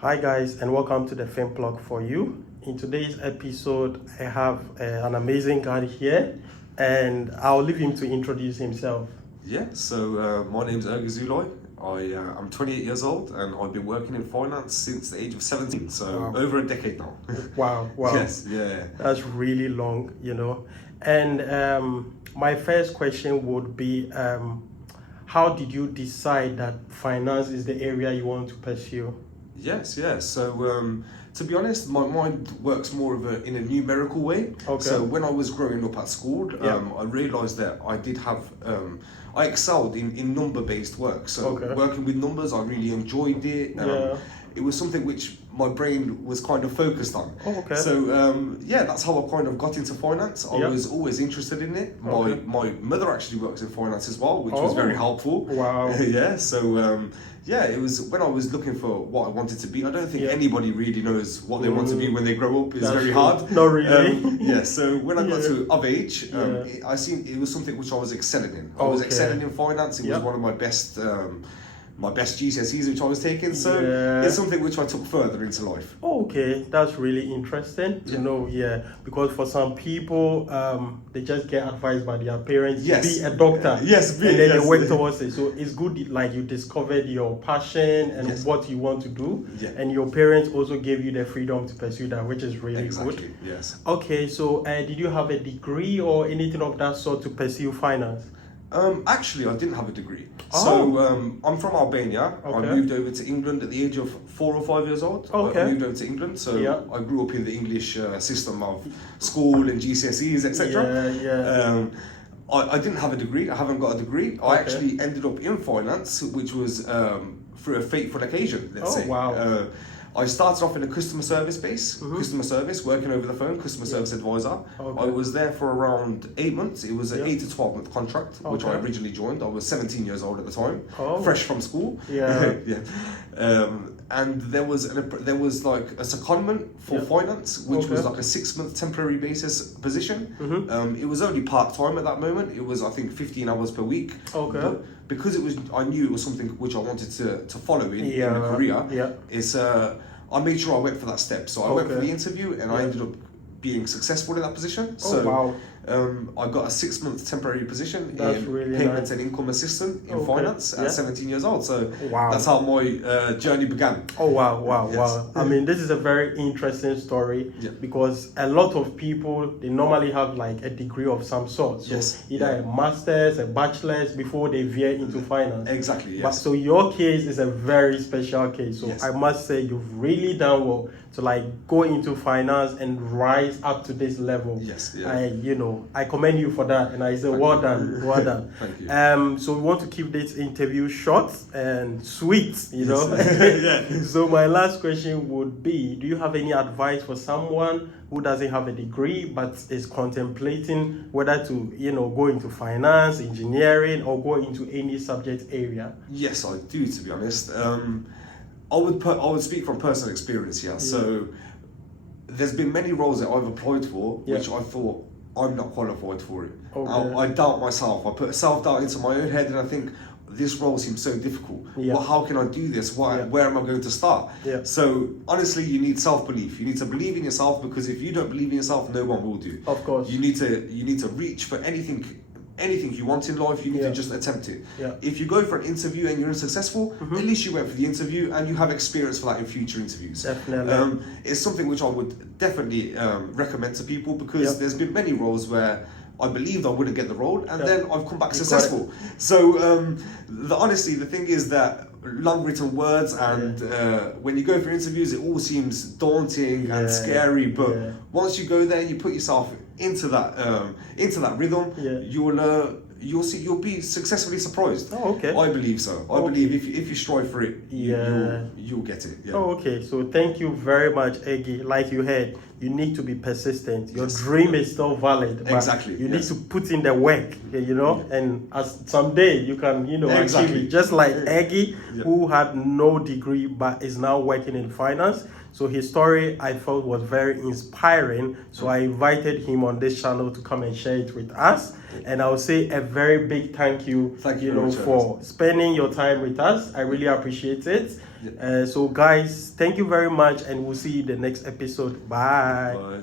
Hi guys, and welcome to the Film Plug for You. In today's episode, I have an amazing guy here, and I'll leave him to introduce himself. Yeah, so my name's Ergi. I'm 28 years old and I've been working in finance since the age of 17, so Wow. over a decade now. Wow. Yes, yeah. That's really long, And my first question would be, how did you decide that finance is the area you want to pursue? Yes, yeah. So to be honest, my mind works more in a numerical way. Okay. So when I was growing up at school, I realised that I did have, I excelled in number-based work. So working with numbers, I really enjoyed it. It was something which my brain was kind of focused on. So that's how I kind of got into finance. I was always interested in it. My mother actually works in finance as well, which was very helpful. Wow. Yeah. So it was when I was looking for what I wanted to be. I don't think anybody really knows what they want to be when they grow up. It's very hard. Not really. So when I got to of age, I seen it was something which I was excelling in. I was excelling in finance. It was one of my best GCSEs which I was taking. So it's something which I took further into life. Okay, that's really interesting to know. Because for some people, they just get advised by their parents to be a doctor. And then they work towards it. So it's good, like you discovered your passion and what you want to do, and your parents also gave you the freedom to pursue that, which is really good. Yes. Okay, so did you have a degree or anything of that sort to pursue finance? Actually, I didn't have a degree. So I'm from Albania. I moved over to England at the age of 4 or 5 years old. I moved over to England, so I grew up in the English system of school and GCSEs, etc. I didn't have a degree. I haven't got a degree. I actually ended up in finance, which was through a fateful occasion, let's say. Wow. I started off in a customer service base, customer service, working over the phone, customer service advisor. I was there for around 8 months. It was an 8 to 12 month contract, which I originally joined. I was 17 years old at the time, fresh from school. And there was like a secondment for finance, which was like a 6 month temporary basis position. It was only part time at that moment. It was, I think, 15 hours per week. But because I knew it was something which I wanted to follow in a career. I made sure I went for that step. So I went for the interview and I ended up being successful in that position. I got a 6 month temporary position in payment and income assistant in finance at 17 years old. So that's how my journey began. Wow. I mean, this is a very interesting story because a lot of people, they normally have like a degree of some sort. So either a master's, a bachelor's before they veer into finance. Exactly, yes. But so your case is a very special case. So I must say you've really done well to like go into finance and rise up to this level. I commend you for that, and I say well done. Thank you. So we want to keep this interview short and sweet, So my last question would be, do you have any advice for someone who doesn't have a degree but is contemplating whether to go into finance, engineering, or go into any subject area? Yes, I do, to be honest. I would speak from personal experience here. So there's been many roles that I've applied for which I thought I'm not qualified for it. I doubt myself. I put self-doubt into my own head and I think this role seems so difficult. Well, how can I do this? Where am I going to start? So honestly, you need self-belief. You need to believe in yourself, because if you don't believe in yourself, no one will do. Of course. You need to reach for anything you want in life. You need to just attempt it. If you go for an interview and you're unsuccessful, at least you went for the interview and you have experience for that in future interviews. Definitely. It's something which I would definitely recommend to people, because there's been many roles where I believed I wouldn't get the role and then I've come back successful. So the thing is that long written words and when you go for interviews, it all seems daunting and scary, but once you go there, you put yourself into that rhythm, you'll be successfully surprised. I believe so. I believe if you strive for it, you'll get it. So thank you very much, Ergi. Like you heard, you need to be persistent. Your dream is still valid. But exactly. You need to put in the work, you know, and as someday you can, you know, achieve it. Just like Ergi, who had no degree but is now working in finance. So his story I felt was very inspiring. So I invited him on this channel to come and share it with us. And I will say a very big thank you, you know, for spending your time with us. I really appreciate it. So guys, thank you very much, and we'll see you in the next episode. Bye.